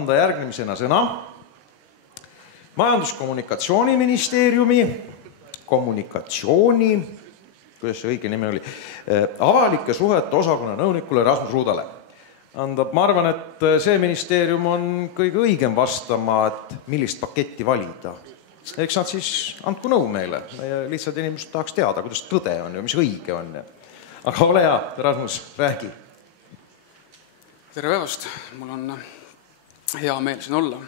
Anda järgnemisena sõna Majandus-kommunikatsiooniministeeriumi kuidas see õige nimi oli, avalike suhete osakonna nõunikule Rasmus Ruudale. Ma arvan, et see ministeerium on kõige õigem vastama, et millist paketti valida. Eks nad siis andku nõu meile. Lihtsalt inimesed tahaks teada, kuidas tõde on ja mis õige on. Aga ole hea, Rasmus, räägi. Tere päevast, mul on hea meel siin olla,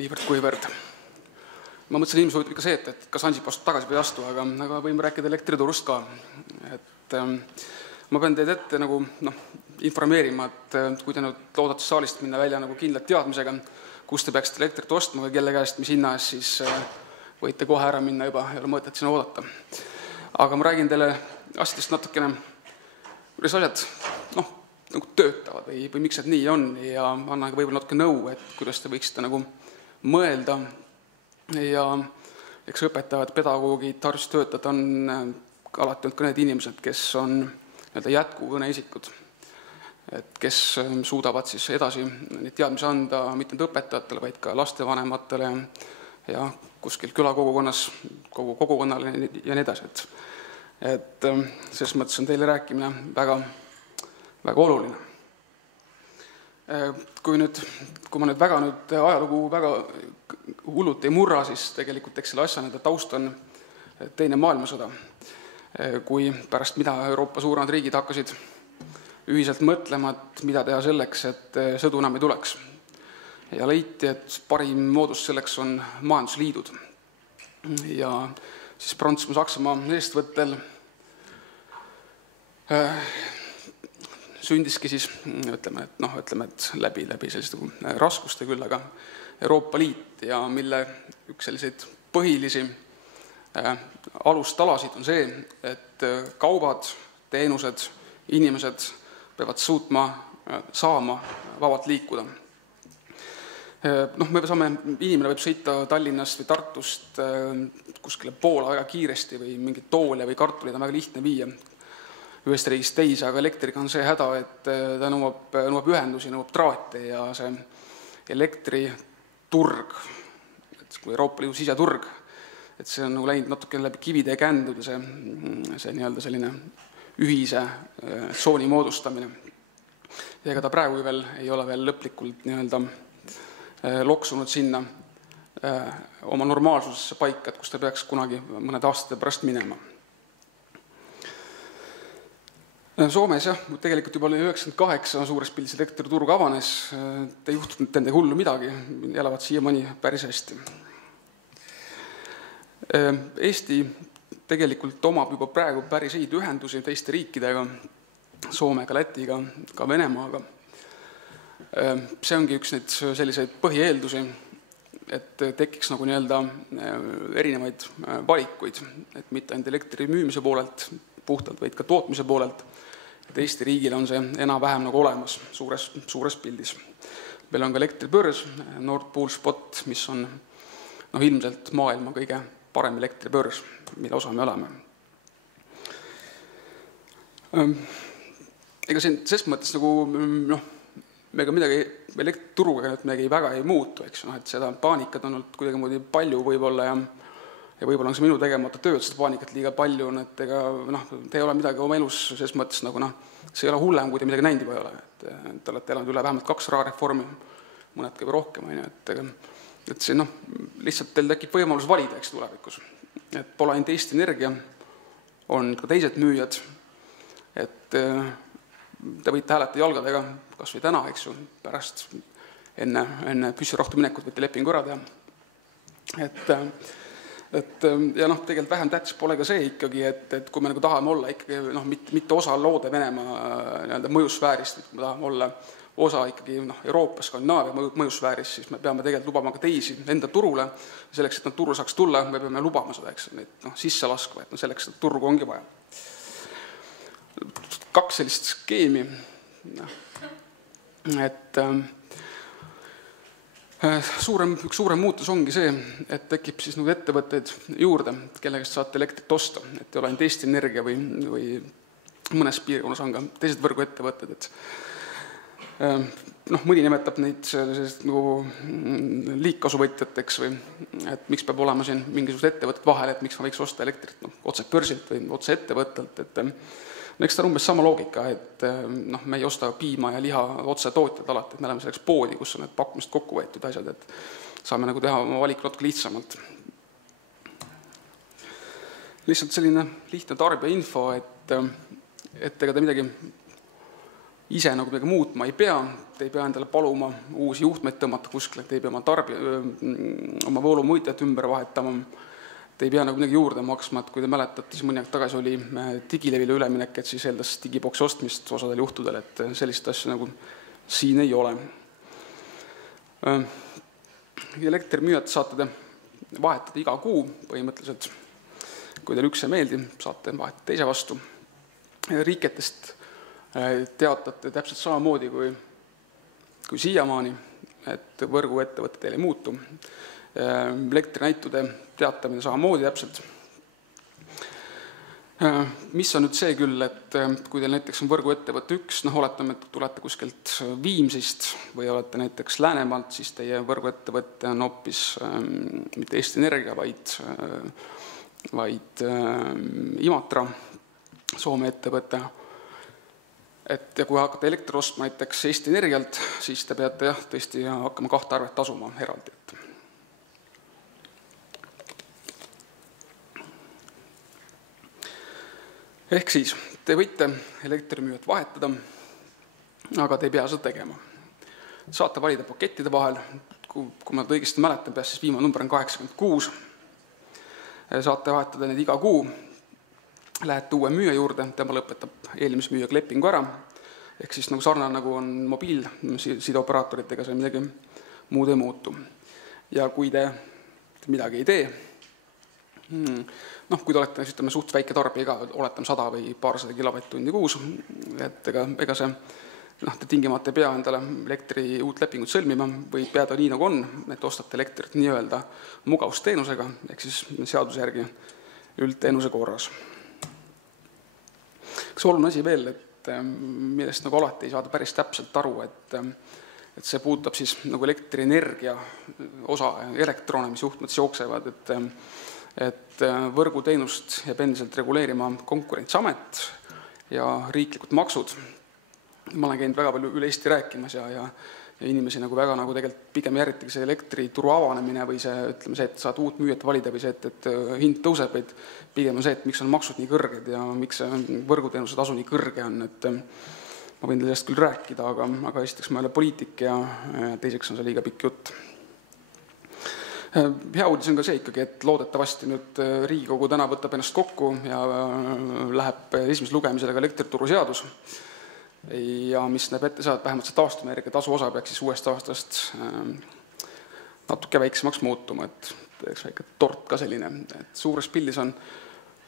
niivõrd kuivõrd. Ma mõtlesin, inimesed huvitav ikka see, et kas Ansipast tagasi või astu, aga võime rääkida elektriturust ka. Ma pean teid ette informeerima, et kui te loodate saalist minna välja kindlalt teadmisega, kus te peaksite elektrit ostma või kelle käest, mis hinna eest, siis võite kohe ära minna juba, ei ole mõtet sinna oodata. Aga ma räägin teile asjadest natukene, kuidas asjad töötavad või miks need nii on ja annan võib-olla natuke nõu, et kuidas te võiksite mõelda ja eks õpetajad, pedagoogid, haridustöötajad on alati olnud ka need inimesed, kes on jätkukõneisikud, kes suudavad siis edasi neid teadmisi anda mitte nüüd õpetajatele, vaid ka lastevanematele ja kuskil külakogukonnas, kogu kogukonnale ja nii edasi. Selles mõttes on teile rääkimine väga oluline. Kui ma nüüd ajalugu väga hullult ei murra, siis tegelikult selle asja taust on teine maailmasõda, kui pärast mida Euroopa suuremad riigid hakkasid ühiselt mõtlema, et mida teha selleks, et sõdu enam ei tuleks. Ja leiti, et parim moodus selleks on majandusliidud. Ja siis Prantsusmaa, Saksamaa eestvõttel sündiski siis, ütleme, et läbi selliste raskuste küll, aga Euroopa Liit ja mille üks selliseid põhilisi alustalasid on see, et kaubad, teenused, inimesed peavad saama vabalt liikuda. Inimene võib sõita Tallinnast või Tartust kuskile Poola väga kiiresti või mingit toole või kartuleid on väga lihtne viia ühest riigist teise, aga elektriga on see häda, et ta nõuab ühendusi, nõuab traate ja see elektriturg, kui Euroopa Liidu siseturg, et see on läinud natuke läbi kivide ja kändud ja see selline ühise tsooni moodustamine. Ja ega ta praegu ei ole veel lõplikult loksunud sinna oma normaalsusesse paika, kus ta peaks kunagi mõned aastate pärast minema. Soomes tegelikult juba 98 suures pildis elektriturg avanes, ei juhtunud nende hullu midagi, elavad siiamaani päris hästi. Eesti tegelikult omab juba praegu päris häid ühendusi teiste riikidega, Soomega, Lätiga, ka Venemaaga. See ongi üks neid selliseid põhieeldusi, et tekiks erinevaid valikuid, et mitte ainult elektri müümise poolelt puhtalt, vaid ka tootmise poolelt. Et Eesti riigil on see enam-vähem olemas suures pildis. Meil on ka elektribörs, Nord Pool Spot, mis on ilmselt maailma kõige parem elektribörs, mille osa me oleme. Ega siin selles mõttes mega midagi elektrituruga midagi väga ei muutu, eks, et seda paanikat on olnud kuidagi palju võib-olla ja võib-olla on see minu tegemata töö, et seda paanikat liiga palju, et te ei ole midagi oma elus selles mõttes, see ei ole hullem, kui te midagi näinud juba ei ole. Te olete elanud üle vähemalt 2 rahareformi, mõned ka rohkem. Et see lihtsalt teil tekib võimalus valida, eks tulevikus. Et pole ainult Eesti Energia, on ka teised müüjad, et te võite hääletada jalgadega, kas või täna, eks ju, pärast enne püssirahtu minekut võite lepingu ära teha. Ja tegelikult vähem tähtis pole ka see ikkagi, et kui me tahame olla ikkagi mitte osa loode Venemaa mõjusfäärist, et kui me tahame olla osa ikkagi Euroopa, Skandinaavia mõjusfäärist, siis me peame tegelikult lubama ka teisi enda turule. Selleks, et nad turule saaks tulla, me peame lubama seda, neid sisse laskma, et selleks, et turgu ongi vaja. 2 sellist skeemi, et üks suurem muutus ongi see, et tekib siis ettevõtteid juurde, kelle käest saate elektrit osta, et ei ole ainult Eesti Energia või mõnes piirkonnas on ka teised võrguettevõtted. Mõni nimetab neid sellisest nagu liigkasuvõtjateks või et miks peab olema siin mingisugused ettevõtted vahel, et miks ma võiks osta elektrit otse börsilt või otse ettevõttelt, et eks ta on umbes sama loogika, et me ei osta piima ja liha otse tootjad alati, et me oleme selleks poodi, kus on need pakkumist kokku võetud asjad, et saame nagu teha oma valiku natuke lihtsamalt. Lihtsalt selline lihtne tarbija info, et ega te midagi ise nagu midagi muutma ei pea, te ei pea endale paluma uusi juhtmeid tõmmata kuskile, te ei pea oma voolumuitajat ümber vahetama, te ei pea nagu midagi juurde maksma, et kui te mäletate, siis mõni aeg tagasi oli digilevile üleminek, et siis eeldas digiboksi ostmist osadel juhtudel, et sellist asja nagu siin ei ole. Elektrimüüjat saate te vahetada iga kuu põhimõtteliselt. Kui teil üks ei meeldi, saate vahetada teise vastu. Riiketest teatate täpselt samamoodi kui siiamaani, et võrguettevõte teil ei muutu. Elektrinäitude teatamine samamoodi täpselt. Mis on nüüd see küll, et kui teil näiteks on võrguettevõte üks, oletame, et tulete kuskilt Viimsist või olete näiteks Läänemaalt, siis teie võrguettevõte on hoopis mitte Eesti Energia, vaid Imatra, Soome ettevõte. Ja kui hakkate elektri ostma näiteks Eesti Energialt, siis te peate tõesti hakkama 2 arvet tasuma eraldi. Ehk siis, te võite elektrimüüjat vahetada, aga te ei pea seda tegema. Saate valida pakettide vahel, kui ma õigesti mäletan, siis viimane number on 86. Saate vahetada need iga kuu, lähete uue müüja juurde, tema lõpetab eelmise müüjaga lepingu ära, ehk siis nagu sarnane nagu on mobiilsideoperaatoritega, see midagi muud ei muutu. Ja kui te midagi ei tee, kui te olete suht väike tarbija, oletame 100 või paarsada kilovatt-tundi kuus, et ega see te tingimata ei pea endale elektri uut lepingut sõlmima või peada nii nagu on, et ostate elektrit nii-öelda mugavusteenusega, ehk siis seaduse järgi üldteenuse korras. Üks oluline asi veel, et millest nagu alati ei saada päris täpselt aru, et see puudutab siis nagu elektrienergia osa elektrone, mis juhtmetes jooksevad, et võrguteenust jääb endiselt reguleerima Konkurentsiamet ja riiklikud maksud. Ma olen käinud väga palju üle Eesti rääkimas ja inimesi nagu väga nagu tegelikult pigem järgitagi see elektrituru avanemine või see, ütleme see, et saad uut müüjat valida või see, et hind tõuseb, vaid pigem on see, et miks on maksud nii kõrged ja miks see võrguteenuse tasu nii kõrge on, et ma võin teile sellest küll rääkida, aga esiteks ma ei ole poliitik ja teiseks on see liiga pikk jutt. Hea uudis on ka see ikkagi, et loodetavasti nüüd Riigikogu täna võtab ennast kokku ja läheb esimese lugemisele ka elektrituru seadus, ja mis näeb ette seda, et vähemalt see taastuvenergia tasu osa peaks siis uuest aastast natuke väiksemaks muutuma, et väike tort ka selline, et suures pildis on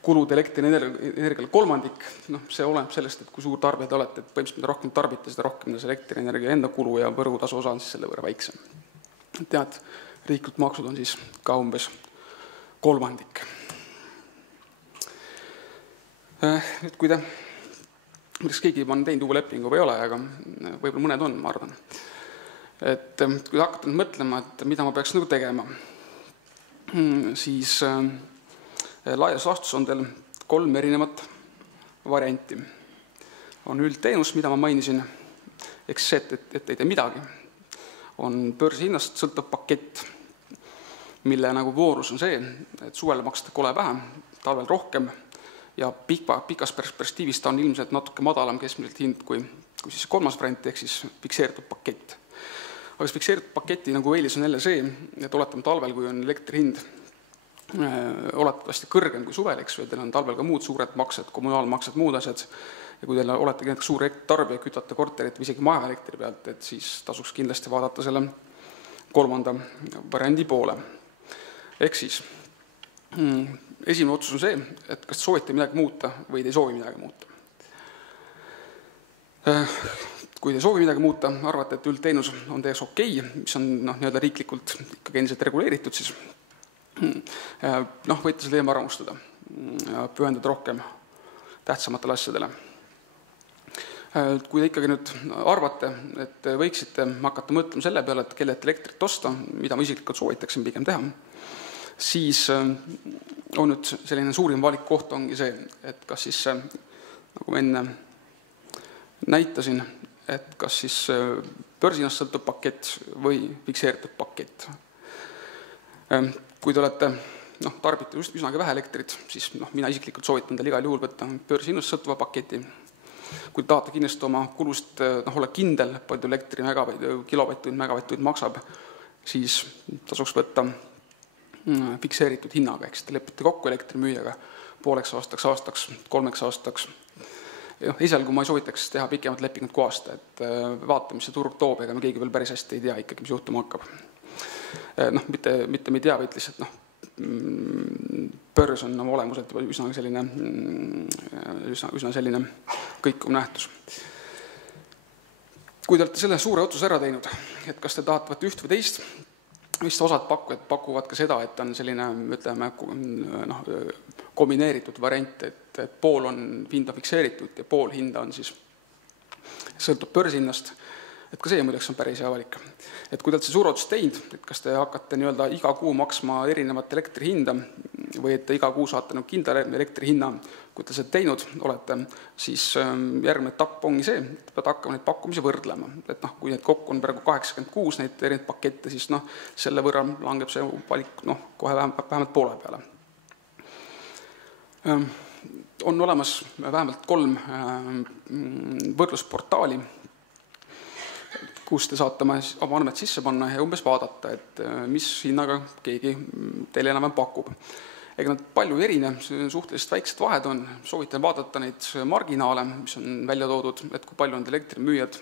kulud elektrienergial kolmandik, see oleneb sellest, et kui suur tarbija te olete, et põhimõtteliselt mida rohkem tarbite, seda rohkem elektrienergia enda kulu ja võrgutasu osa on siis selle võrra väiksem. Tead, riiklikud maksud on siis ka umbes kolmandik. Nüüd, kui te keegi on teinud uue lepingu või ei ole, aga võib-olla mõned on, ma arvan. Et kui te hakkate mõtlema, et mida ma peaks nagu tegema, siis laias laastus on teil 3 erinevat varianti. On üldteenus, mida ma mainisin, eks see, et ei tee midagi. On börsihinnast sõltuv pakett, mille nagu voorus on see, et suvele maksate kole vähem, talvel rohkem, ja pikas perspektiivis ta on ilmselt natuke madalam keskmiselt hind kui siis 3. variant, ehk siis fikseeritud pakett. Aga fikseeritud paketi nagu eelis on jälle see, et oletame talvel, kui on elektri hind oletatavasti kõrgem kui suvel, eks, või teil on talvel ka muud suured maksed, kommunaalmaksed, muud asjad, ja kui teil oletegi näiteks suur tarbija, kütate korterit või isegi maja elektri pealt, et siis tasuks kindlasti vaadata selle 3. variandi poole. Ehk siis esimene otsus on see, et kas soovite midagi muuta või te ei soovi midagi muuta. Kui te ei soovi midagi muuta, arvate, et üldteenus on teie okei, mis on nii-öelda riiklikult ikkagi endiselt reguleeritud, siis võite selle teema arvamustada ja pühendada rohkem tähtsamatele asjadele. Kui te ikkagi nüüd arvate, et võiksite hakata mõtlema selle peale, et kellelt elektrit osta, mida ma isiklikult soovitaksin pigem teha, siis on nüüd selline suurim valikkoht ongi see, et kas siis, nagu ma enne näitasin, et kas siis börsihinnast sõltuv pakett või fikseeritud pakett. Kui te olete tarbite üsnagi vähe elektrit, siis mina isiklikult soovitan teil igal juhul võtta börsihinnast sõltuva paketi. Kui tahate kindlasti oma kulust olla kindel, palju elektri kilovatt-tund, megavatt-tund maksab, siis tasuks võtta fikseeritud hinnaga, eks te lepite kokku elektrimüüjaga pooleks aastaks, 3 aastaks. Esialgu ma ei soovitaks teha pikemat lepingut kui aasta, et vaata, mis see turg toob, ega me keegi veel päris hästi ei tea ikkagi, mis juhtuma hakkab. Mitte me ei tea, vaid lihtsalt börs on olemuselt üsna selline kõikuv nähtus. Kui te olete selle suure otsuse ära teinud, et kas te tahate võtta üht või teist, vist osad pakuvad ka seda, et on selline, ütleme, kombineeritud variant, et pool on hinda fikseeritud ja pool hinda on siis sõltub börsihinnast. Et ka see muideks on päris hea valik. Et kui te olete see suur otsus teinud, et kas te hakkate iga kuu maksma erinevat elektri hinda või et te iga kuu saate kindla elektri hinna, kui te seda teinud olete, siis järgmine etapp ongi see, et peate hakkama neid pakkumisi võrdlema. Et kui need kokku on praegu 86 neid erinevaid pakette, siis selle võrra langeb see valik kohe vähemalt poole peale. On olemas vähemalt 3 võrdlusportaali, kus te saate oma andmed sisse panna ja umbes vaadata, et mis hinnaga keegi teile enam pakub. Ega nad palju erine, suhteliselt väiksed vahed on, soovitan vaadata neid marginaale, mis on välja toodud, et kui palju need elektrimüüjad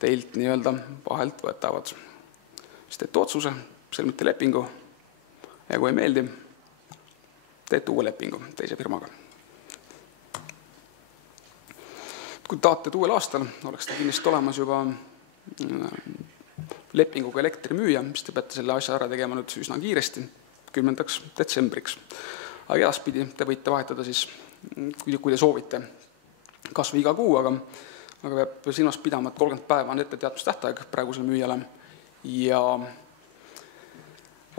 teilt vahelt võtavad. Siis teete otsuse, sõlmite lepingu ja kui ei meeldi, teete uue lepingu teise firmaga. Kui tahate, et uuel aastal oleks ta kindlasti olemas juba lepinguga elektrimüüja, mis te peate selle asja ära tegema nüüd üsna kiiresti, 10. detsembriks. Aga edaspidi te võite vahetada siis, kui te soovite, kas või iga kuu, aga peab silmas pidama, et 30 päeva on ette teatmistähtaeg praegusele müüjale ja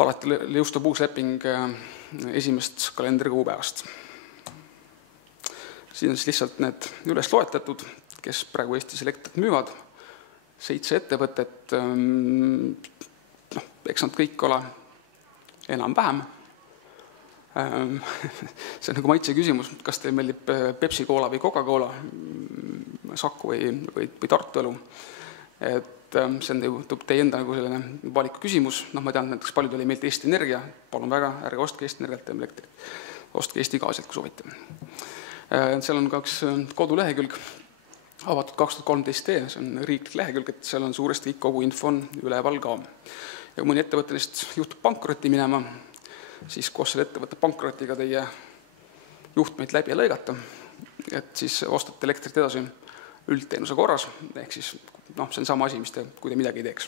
alati jõustub uus leping 1. kalendrikuupäevast. Siin on siis lihtsalt need üles loetletud, kes praegu Eestis elektrit müüvad, 7 ettevõtet, eks nad kõik ole enam-vähem. See on maitse küsimus, kas teil meeldib Pepsi-Cola või Coca-Cola, Saku või Tartu Elu. Et see on teie enda selline valiku küsimus. Ma tean, näiteks paljudele ei meeldi Eesti Energia, palun väga, ärge ostke Eesti Energialt teeme elektrit, ostke Eesti Gaasilt, kui soovite. Seal on ka üks kodulehekülg, avatud 2013, see on riiklik lehekülg, et seal on suuresti kogu info on üleval ka. Ja kui mõni ettevõte juhtub pankrotti minema, siis koos selle ettevõtte pankrotiga teie juhtmeid läbi ja lõigata, et siis ostate elektrit edasi üldteenuse korras, ehk siis see on sama asi, kui te midagi ei teeks.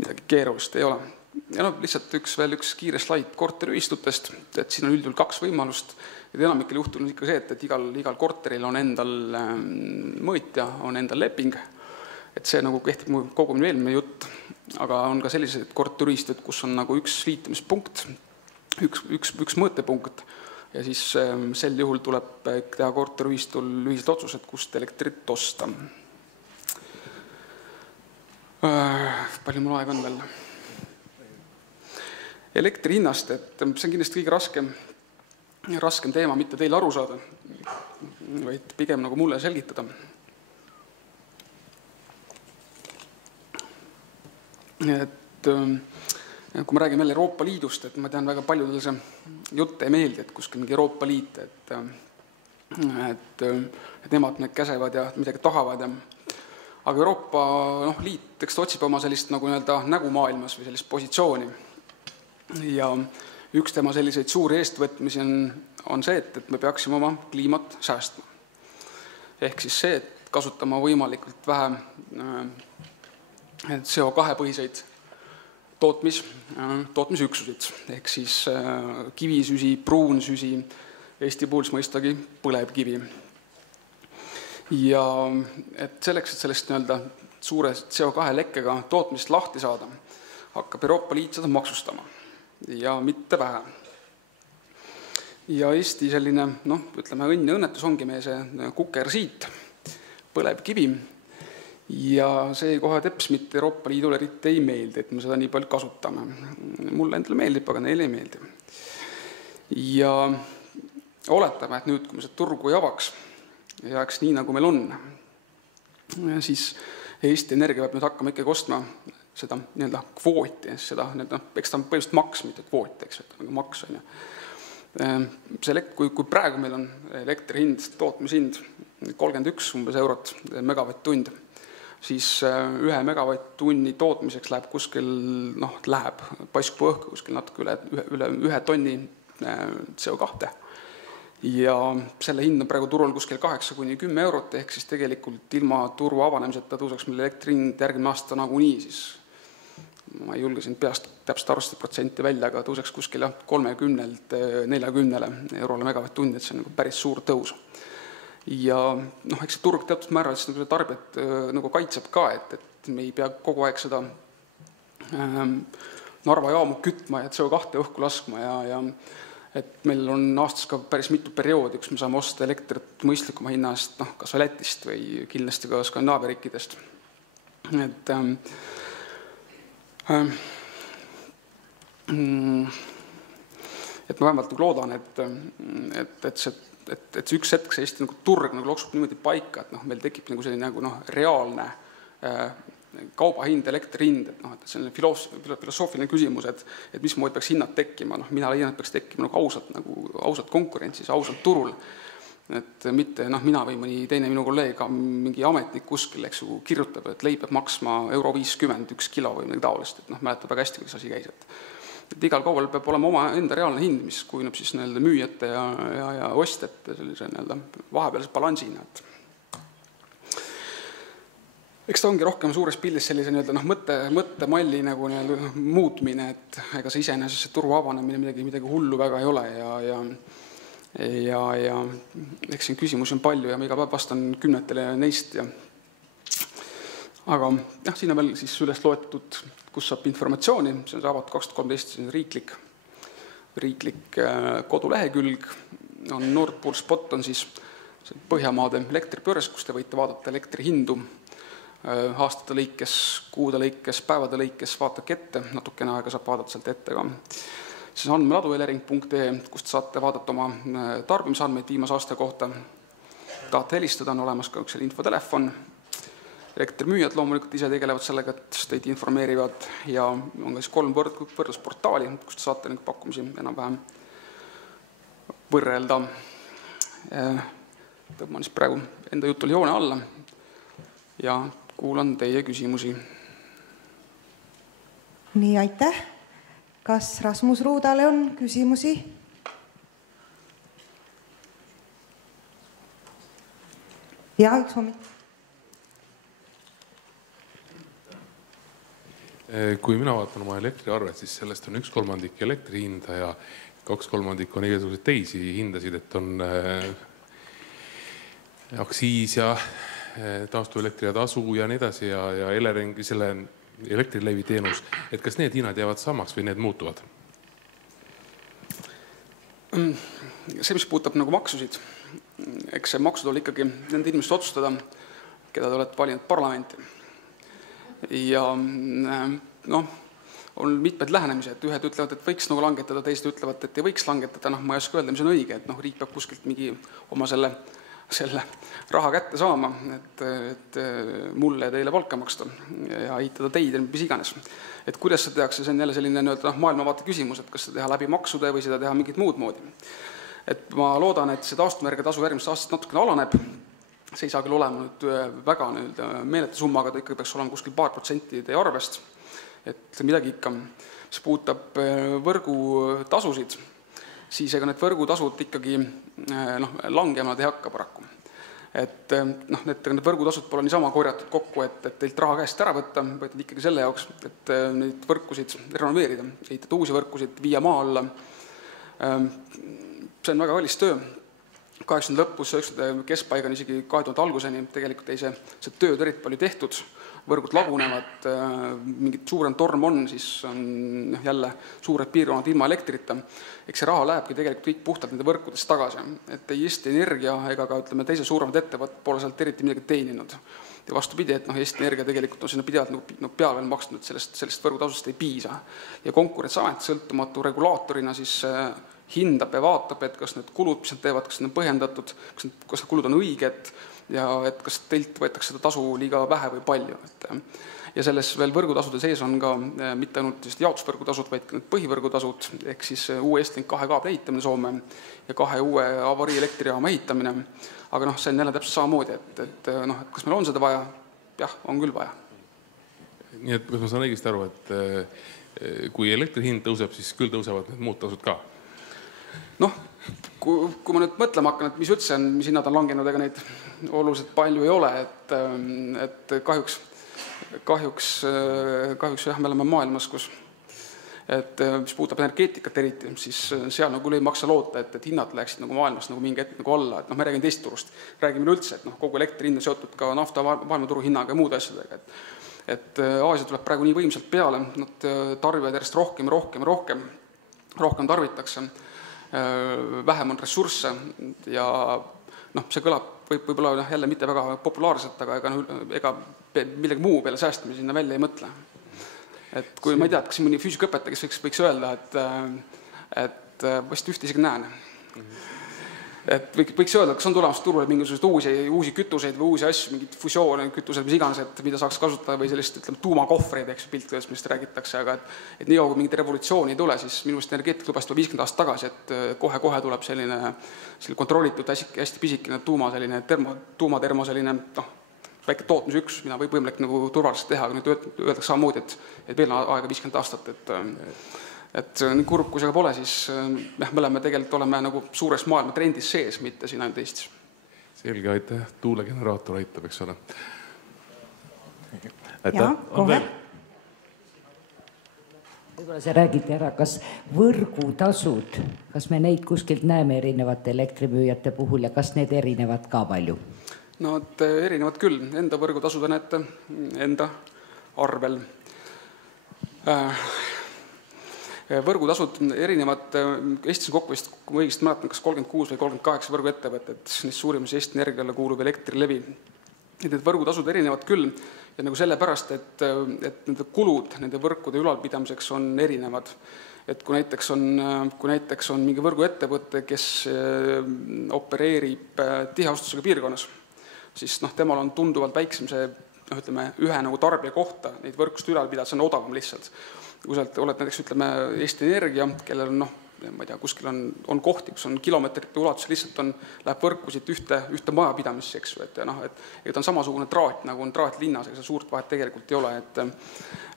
Midagi keerulist ei ole. Ja lihtsalt veel üks kiire slaid korteriühistutest, et siin on üldjuhul 2 võimalust. Et enamikel juhtul on ikka see, et igal korteril on endal mõõtja, on endal leping, et see kehtib kogumine eelmine jutt, aga on ka sellised korteriühistud, kus on üks liitumispunkt, üks mõõtepunkt ja siis sel juhul tuleb teha korteriühistul ühiselt otsused, kust elektrit osta. Palju mul aega on veel? Elektri hinnast, et see on kindlasti kõige raskem teema, mitte teile aru saada, vaid pigem mulle selgitada. Et kui me räägime jälle Euroopa Liidust, et ma tean väga paljudel see jutt ei meeldi, et kuskil mingi Euroopa Liit, et nemad käsevad ja midagi tahavad. Aga Euroopa Liit otsib oma sellist nägu maailmas või sellist positsiooni. Ja üks tema selliseid suuri eestvõtmisi on see, et me peaksime oma kliimat säästma. Ehk siis see, et kasutama võimalikult vähe CO2-põhiseid tootmisüksusid, ehk siis kivisüsi, pruunsüsi, Eesti puhul mõistagi põlevkivi. Ja et selleks, et sellest nii-öelda suure CO2 lekkega tootmist lahti saada, hakkab Euroopa Liit seda maksustama ja mitte vähe. Ja Eesti selline, ütleme, õnn ja õnnetus ongi meie see kukersiit, põlevkivi, ja see kohe teps mitte Euroopa Liidule eriti ei meeldi, et me seda nii palju kasutame. Mulle endale meeldib, aga neile ei meeldi. Ja oletame, et nüüd, kui me seda turgu ei avaks, jääks nii, nagu meil on, siis Eesti Energia peab nüüd hakkama ikkagi ostma seda nii-öelda kvooti, seda, eks ta on põhimõtteliselt maks, mitte kvoot, eks, et on maks, on ju. Kui praegu meil on elektri hind, tootmishind 31 umbes eurot megavatt-tund, siis 1 megavatt-tunni tootmiseks läheb kuskil, paiskub õhku kuskil natuke üle 1 tonni CO2. Ja selle hind on praegu turul kuskil 8–10 eurot, ehk siis tegelikult ilma turu avanemiseta tõuseks meil elektri hind järgmine aasta nagunii, siis ma ei julge siin peast täpselt arvestada protsenti välja, aga tõuseks kuskil 30–40 eurole megavatt-tundi, et see on nagu päris suur tõus. Ja eks see turg teatud määral siis tarbijat nagu kaitseb ka, et me ei pea kogu aeg seda Narva jaamu kütma ja CO2 õhku laskma ja et meil on aastas ka päris mitu perioodi, kus me saame osta elektrit mõistlikuma hinna eest, kas või Lätist või kindlasti ka Skandinaavia riikidest. Et ma vähemalt loodan, et see üks hetk see Eesti turg loksub niimoodi paika, et meil tekib selline reaalne kaubahind, elektrihind, et see on filosoofiline küsimus, et mismoodi peaks hinnad tekkima. Mina leian, et peaks tekkima ausalt konkurentsis, ausalt turul. Et mitte mina või mõni teine minu kolleeg, mingi ametnik kuskil kirjutab, et leib peab maksma €50 1 kilo või midagi taolist. Et mäletab väga hästi, kuidas asi käis. Et igal kaubal peab olema oma enda reaalne hind, mis kujuneb siis müüjate ja ostjate sellise vahepealse balansina. Eks ta ongi rohkem suures pildis sellise mõttemalli muutmine, et ega see iseenesest see turu avanemine midagi hullu väga ei ole ja eks siin küsimusi on palju ja ma iga päev vastan 10 neist. Aga siin on veel siis üles loetud, kus saab informatsiooni, see on avatud 2013, see on riiklik kodulehekülg, on Nord Pool Spot on siis Põhjamaade elektripööres, kus te võite vaadata elektrihindu aastate lõikes, kuude lõikes, päevade lõikes, vaadake ette, natukene aega saab vaadata sealt ette ka. Siis on andmeladu elering.ee, kust saate vaadata oma tarbimisandmeid viimase aasta kohta. Tahate helistada, on olemas ka üks infotelefon. Elektrimüüjad loomulikult ise tegelevad sellega, et teid informeerivad ja on ka 3 võrdlusportaali, kust saate pakkumisi enam-vähem võrrelda. Tõmban siis praegu enda jutul joone alla ja kuulan teie küsimusi. Nii, aitäh. Kas Rasmus Ruudale on küsimusi? Ja, üks moment. Kui mina vaatan oma elektriarvet, siis sellest on 1/3 elektri hinda ja 2/3 on igasuguseid teisi hindasid, et on aktsiis ja taastuelektri tasu ja nii edasi ja Eleringi selle Elektrilevi teenus, et kas need hinnad jäävad samaks või need muutuvad? See, mis puudutab maksusid, eks see maksud oli ikkagi nende inimeste otsustada, keda te olete valinud parlamenti. Ja on mitmed lähenemised, et ühed ütlevad, et võiks langetada, teised ütlevad, et ei võiks langetada, ma ei oska öelda, mis on õige, et riik peab kuskilt mingi oma selle raha kätte saama, et mulle ja teile palka maksta ja ehitada teid ja mis iganes. Et kuidas seda tehakse, see on jälle selline maailmavaate küsimus, et kas seda teha läbi maksude või seda teha mingit muud moodi. Et ma loodan, et see taastuvenergia tasu järgmist aastast natukene alaneb, see ei saa küll olema nüüd väga meeletu summa, aga ta ikkagi peaks olema kuskil paar protsenti teie arvest, et midagi ikka, mis puudutab võrgutasusid, siis ega need võrgutasud ikkagi langema ei hakka paraku. Et need võrgutasud pole niisama korjatud kokku, et teilt raha käest ära võtta, vaid ikkagi selle jaoks, et neid võrkusid renoveerida, ehitada uusi võrkusid, viia maa alla. See on väga kallis töö 80 lõpus, 90 keskpaigani, isegi 2000 alguseni tegelikult ei see tööd eriti palju tehtud, võrgud lagunevad, mingit suurem torm on, siis on jälle suured piirkonnad ilma elektrita. Eks see raha lähebki tegelikult kõik puhtalt nende võrkudest tagasi, et ei Eesti Energia ega ka ütleme, teise suuremad ettevõtted pole sealt eriti midagi teeninud. Ja vastupidi, et Eesti Energia tegelikult on sinna pidevalt nagu peale maksnud, sellest võrgutasust ei piisa. Ja Konkurentsiamet sõltumatu regulaatorina siis hindab ja vaatab, et kas need kulud, mis nad teevad, kas need on põhjendatud, kas need kulud on õiged ja et kas teilt võetakse seda tasu liiga vähe või palju. Ja selles veel võrgutasude sees on ka mitte ainult jaotusvõrgutasud, vaid ka need põhivõrgutasud, ehk siis uue Estlink 2 kaabli ehitamine Soome ja 2 uue avarii elektrijaama ehitamine. Aga see on jälle täpselt samamoodi, et kas meil on seda vaja? Jah, on küll vaja. Nii et ma saan õigesti aru, et kui elektri hind tõuseb, siis küll tõusevad need muud tasud ka? Kui ma nüüd mõtlema hakkan, et mis üldse on, mis hinnad on langenud, ega neid oluliselt palju ei ole, et kahjuks jah, me oleme maailmas, kus mis puudutab energeetikat eriti, siis seal nagu ei maksa loota, et hinnad läheksid nagu maailmas nagu mingi hetk nagu alla, et me räägime teist turust, räägime üldse, et kogu elektri hind on seotud ka nafta maailmaturu hinnaga ja muude asjadega, et Aasia tuleb praegu nii võimsalt peale, nad tarbivad järjest rohkem tarvitakse, vähem on ressursse ja see kõlab võib-olla jälle mitte väga populaarselt, aga ega millegi muu peale säästmine sinna välja ei mõtle. Et kui ma ei tea, kas mõni füüsikaõpetaja, kes võiks öelda, et vast ühte isegi näen. Et võiks öelda, kas on tulemas turule mingisuguseid uusi kütuseid või uusi asju, mingid fusioone, kütused, mis iganes, mida saaks kasutada või sellist, ütleme, tuumakohvreid, eks piltidest, millest räägitakse, aga et nii kaua mingit revolutsiooni ei tule, siis minu meelest energeetika lubas 50 aastat tagasi, et kohe tuleb selline kontrollitud hästi pisikene tuumatermo selline väike tootmisüks, mida võib võimalik nagu turvaliselt teha, aga nüüd öeldakse samamoodi, et veel on aega 50 aastat, et nii kurb, kui see pole, siis me oleme nagu suures maailma trendis sees, mitte siin ainult Eestis. Selge, aitäh. Tuulegeneraator aitab, eks ole. Ja, kohe. Võib-olla sa räägid ära, kas võrgutasud, kas me neid kuskilt näeme erinevate elektrimüüjate puhul ja kas need erinevad ka palju? Nad erinevad küll, enda võrgutasuda näete, enda arvel. Võrgutasud erinevad, Eestis on kokku vist, kui ma õigesti mäletan, kas 36 või 38 võrguettevõtet, neist suurimas Eesti Energiale kuulub Elektrilevi. Need võrgutasud erinevad küll ja nagu sellepärast, et nende kulud nende võrkude ülalpidamiseks on erinevad. Et kui näiteks on mingi võrguettevõte, kes opereerib tiheasustusega piirkonnas, siis temal on tunduvalt väiksem see, ühe nagu tarbija kohta neid võrkust ülalpidada, see on odavam lihtsalt. Kui sa oled näiteks, Eesti Energia, kellel on, ma ei tea, kuskil on kohti, kus on kilomeetrite ulatus, lihtsalt läheb võrkusid ühte majapidamisse, eks ju, et ta on samasugune traat, nagu on traat linnas, ega see suurt vahet tegelikult ei ole,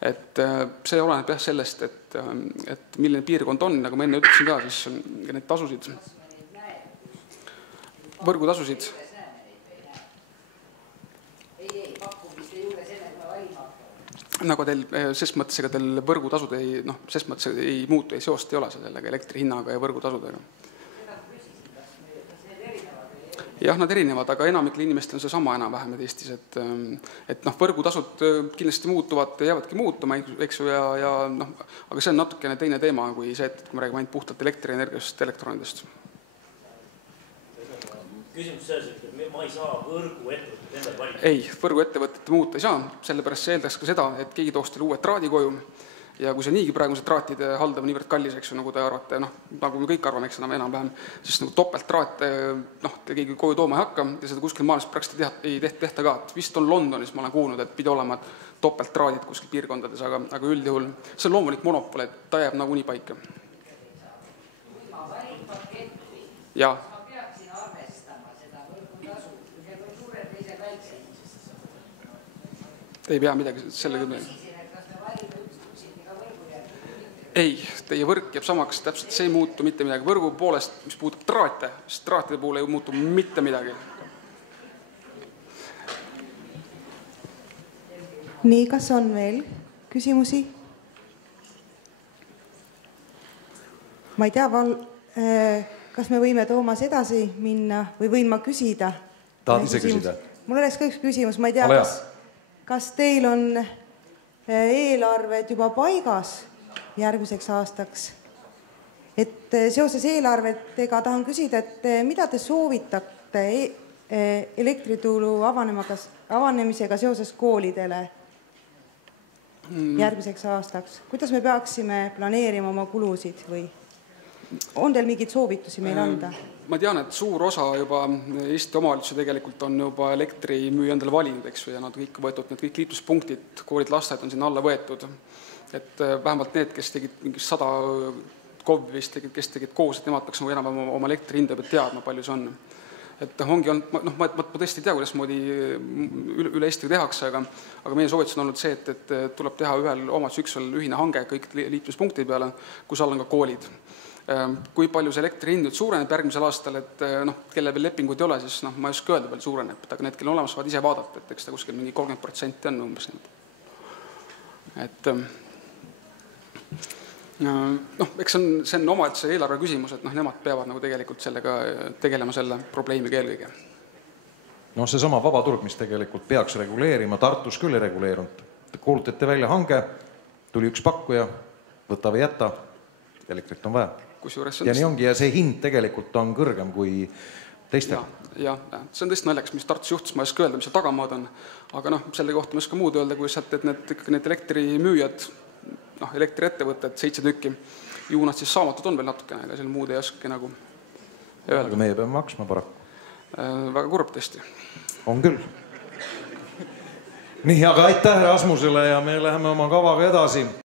et see oleneb jah sellest, et milline piirkond on, nagu ma enne ütlesin ka, siis need tasusid, võrgutasusid, nagu teil, ses mõttes, ega teil võrgutasud ses mõttes ei muutu, ei seost ei ole sellega elektri hinnaga ja võrgutasudega. Jah, nad erinevad, aga enamikul inimestel on see sama enam-vähem Eestis, et võrgutasud kindlasti muutuvad, jäävadki muutuma, eks ju, aga see on natukene teine teema kui see, et kui me räägime ainult puhtalt elektrienergiast, elektronidest. Küsimus selles, et ma ei saa võrguettevõtted endal valida. Ei, võrguettevõtted muuta ei saa, sellepärast see eeldaks ka seda, et keegi tooks teile uued traadi koju ja kui see niigi praegu see traatide haldab niivõrd kallis, eks ju, nagu te arvate, nagu me kõik arvame, eks enam-vähem, siis nagu topelttraate keegi koju tooma ei hakka ja seda kuskil maailmas praktiliselt ei tehta ka. Vist on Londonis, ma olen kuulnud, et pidi olema topelttraadid kuskil piirkondades, aga üldjuhul see on loomulik monopol, et ta jääb nagu nii paika. Ja ei pea midagi sellega midagi. Ei, teie võrk jääb samaks, täpselt see ei muutu mitte midagi. Võrgu poolest, mis puudutab traate, siis traatide puhul ei muutu mitte midagi. Nii, kas on veel küsimusi? Ma ei tea, kas me võime Toomas edasi minna või võin ma küsida? Tahad ise küsida? Mul oleks ka üks küsimus, ma ei tea, kas teil on eelarved juba paigas järgmiseks aastaks? Et seoses eelarvetega tahan küsida, et mida te soovitate elektritulu avanemisega seoses koolidele järgmiseks aastaks? Kuidas me peaksime planeerima oma kulusid või on teil mingeid soovitusi meil anda? Ma tean, et suur osa juba Eesti omavalitsuse tegelikult on juba elektrimüüja endale valinud, eks, ja nad kõik võetud, need kõik liitluspunktid, koolid, lasteaed on sinna alla võetud. Et vähemalt need, kes tegid mingi 100 KOV vist, kes tegid koos, et nemad peaks enam oma elektri hinda peab teadma, palju see on. Et ongi olnud, ma tõesti ei tea, kuidas moodi üle Eesti tehakse, aga meie soovitus on olnud see, et tuleb teha ühel omavalitsusüksusel ühine hange kõik liitluspunkti peale, kus all on ka koolid. Kui palju see elektri hind nüüd suureneb järgmisel aastal, et kelle veel lepinguid ei ole, siis ma ei oska öelda, palju suureneb, aga need, kelle olemas saavad ise vaadata, et eks ta kuskil mingi 30% on umbes. Et eks see on omavalitsuse eelarve küsimus, et nemad peavad tegelikult sellega tegelema selle probleemiga eelkõige. See sama vabaturg, mis tegelikult peaks reguleerima, Tartus küll ei reguleerunud. Kuulutati välja hange, tuli üks pakkuja, võta või jäta, elektrit on vaja. Ja nii ongi, ja see hind tegelikult on kõrgem kui teistel. Ja, see on tõesti naljakas, mis Tartus juhtus, ma ei oska öelda, mis see tagamaad on, aga selle kohta ma ei oska muud öelda, kui et need elektrimüüjad, elektriettevõtted, 7 tükki, ju nad siis saamatud on veel natukene, aga selle muud ei oska nagu öelda. Aga meie peame maksma paraku. Väga kurb tõesti. On küll. Nii, aga aitäh Rasmusele ja me läheme oma kavaga edasi.